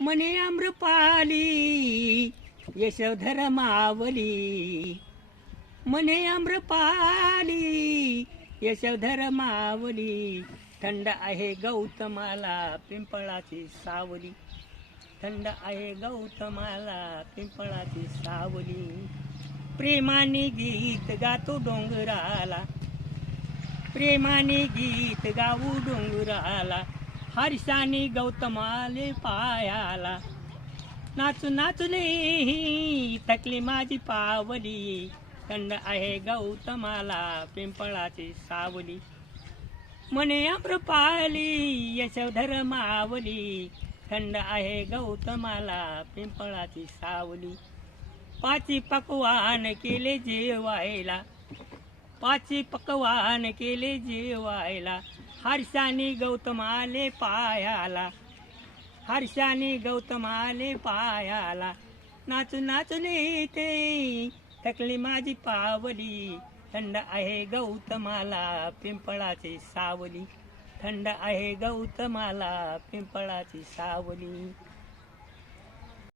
म्हणे आम्रपाली यशोधर मावली, म्हणे आम्रपाली यशोधर मावली, थंड आहे गौतमाला पिंपळाची सावली, थंड आहे गौतमाला पिंपळाची सावली. प्रेमाने गीत गातो डोंगराला, प्रेमाने गीत गाऊ डोंगराला, हर्षाने गौतमाले पायाला. नाचू नाचून थकली माझी पावली, थंड आहे गौतमाला पिंपळाची सावली. म्हणे आम्रपाली यशोधर मावली, थंड आहे गौतमाला पिंपळाची सावली. पाची पकवान केले जेवायला, पाची पकवान केले जेवायला, हर्षाने गौतमाले पायाला, हर्षाने गौतमाले पायाला. नाचून नाचून ते थकली माझी पावली, थंड आहे गौतमाला पिंपळाची सावली, थंड आहे गौतमाला पिंपळाची सावली.